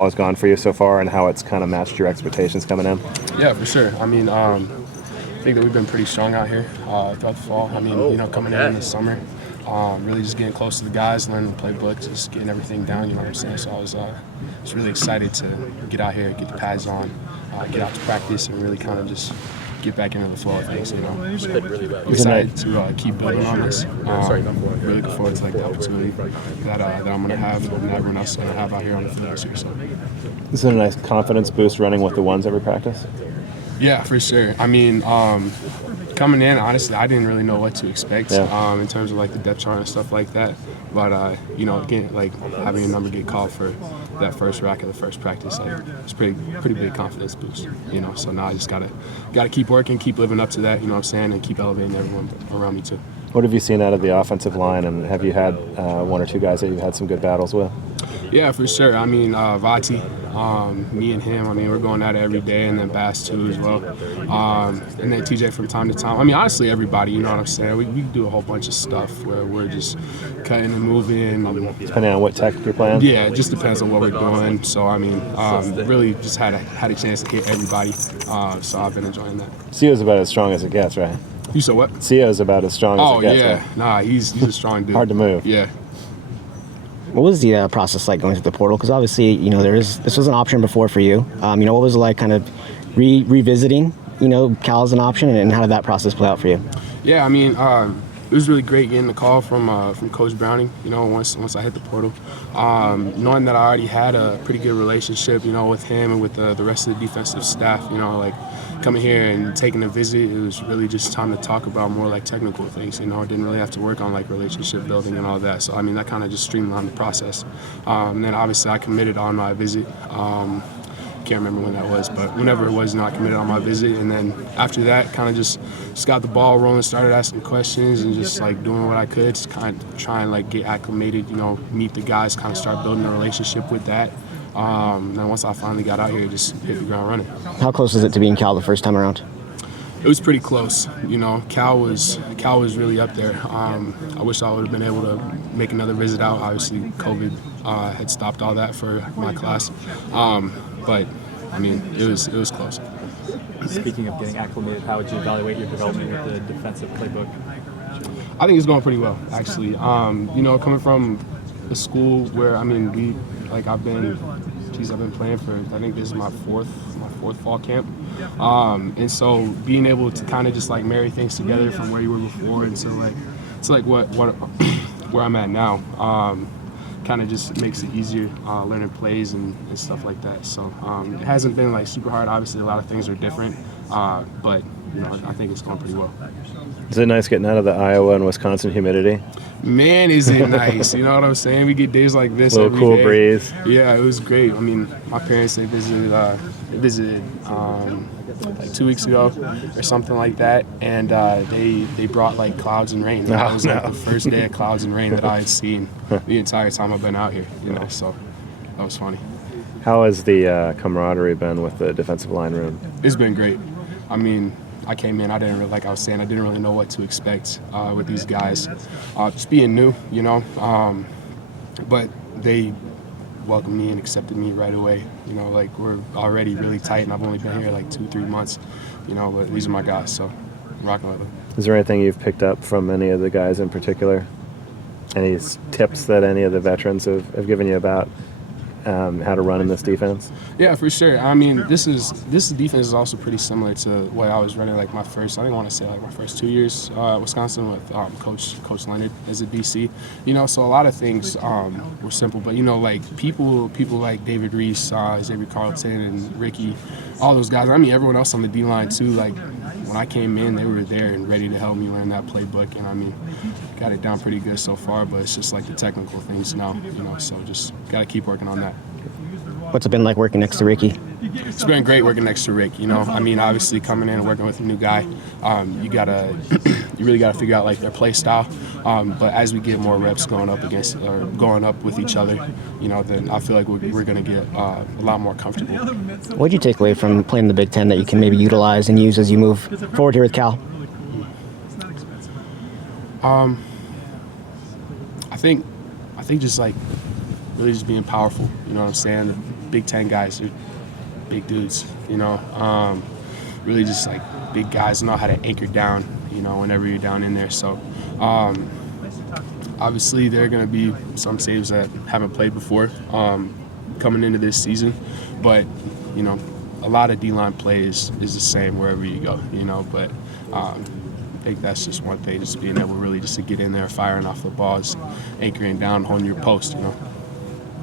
has gone for you so far and how it's kind of matched your expectations coming in? Yeah, for sure. I mean, I think that we've been pretty strong out here throughout the fall. I mean, coming in the summer, really just getting close to the guys, learning the playbook, just getting everything down, you know what I'm saying? So I was just really excited to get out here, get the pads on, get out to practice, and really kind of just get back into the flow of things, you know. So excited to keep building on this. Really looking forward to the opportunity that I'm going to have and everyone else is going to have out here on the field this year. So. Is it a nice confidence boost running with the ones every practice? Yeah, for sure. I mean, coming in, honestly, I didn't really know what to expect in terms of the depth chart and stuff like that. But again, having a number get called for that first rack of the first practice, it's pretty big confidence boost. So now I just gotta keep working, keep living up to that. You know what I'm saying, and keep elevating everyone around me too. What have you seen out of the offensive line, and have you had one or two guys that you've had some good battles with? Yeah, for sure. I mean, Vati, me and him, I mean, we're going at it every day, and then Bass too as well. And then TJ from time to time. I mean, honestly, everybody, you know what I'm saying? We do a whole bunch of stuff where we're just cutting and moving. Depending on what tech you're playing? Yeah, it just depends on what we're doing. So, I mean, really just had a chance to hit everybody. So I've been enjoying that. Sio's about as strong as it gets, right? You said what? Sio's about as strong as it gets, yeah. right? Nah, he's a strong dude. Hard to move. Yeah. What was the process like going through the portal? Because obviously, this was an option before for you. What was it like kind of revisiting, Cal as an option, and how did that process play out for you? Yeah, I mean, it was really great getting the call from Coach Browning, once I hit the portal. Knowing that I already had a pretty good relationship, with him and with the rest of the defensive staff, coming here and taking a visit, it was really just time to talk about more technical things. I didn't really have to work on relationship building and all that. So I mean, that kind of just streamlined the process. And then obviously I committed on my visit. Can't remember when that was, but whenever it was, I committed on my visit. And then after that, kind of just got the ball rolling, started asking questions and just doing what I could, just kind of try and get acclimated, meet the guys, kind of start building a relationship with that. Then once I finally got out here, just hit the ground running. How close is it to being Cal the first time around? It was pretty close. Cal was really up there. I wish I would have been able to make another visit out. Obviously, COVID had stopped all that for my class. But I mean, it was close. Speaking of getting acclimated, how would you evaluate your development with the defensive playbook? I think it's going pretty well, actually. Coming from a school where I've been playing for, I think this is my fourth fall camp. And so being able to kind of just marry things together from where you were before and to what where I'm at now, kind of just makes it easier learning plays and stuff like that. So it hasn't been super hard. Obviously, a lot of things are different, but I think it's going pretty well. Is it nice getting out of the Iowa and Wisconsin humidity? Man, is it nice? You know what I'm saying? We get days like this every day. Cool breeze. Yeah, it was great. I mean, my parents, they visited 2 weeks ago or something like that, and they brought clouds and rain. That was the first day of clouds and rain that I had seen the entire time I've been out here. So that was funny. How has the camaraderie been with the defensive line room? It's been great. I mean, I came in, I didn't really know what to expect with these guys. Just being new, but they welcomed me and accepted me right away. We're already really tight, and I've only been here 2-3 months, but these are my guys, so I'm rocking with them. Is there anything you've picked up from any of the guys in particular? Any tips that any of the veterans have given you about how to run in this defense? Yeah, for sure. I mean, this defense is also pretty similar to what I was running my first, I didn't want to say my first 2 years at Wisconsin with Coach Leonard as a DC. So a lot of things were simple, but people like David Reese, Xavier Carlton, and Ricky, all those guys. I mean, everyone else on the D line too. When I came in, they were there and ready to help me learn that playbook, and I mean, got it down pretty good so far. But it's just the technical things now, So just got to keep working on that. What's it been like working next to Ricky? It's been great working next to Rick. I mean, obviously coming in and working with a new guy, you really gotta figure out their play style. But as we get more reps going up with each other, then I feel like we're gonna get a lot more comfortable. What did you take away from playing in the Big Ten that you can maybe utilize and use as you move forward here with Cal? I think just really just being powerful. You know what I'm saying? Big Ten guys, they're big dudes, you know. Really just like big guys know how to anchor down, you know, whenever you're down in there. So obviously there are going to be some saves that haven't played before coming into this season, but you know, a lot of D-line play is the same wherever you go, you know. But I think that's just one thing, just being able really just to get in there, firing off the balls, anchoring down, holding your post, you know.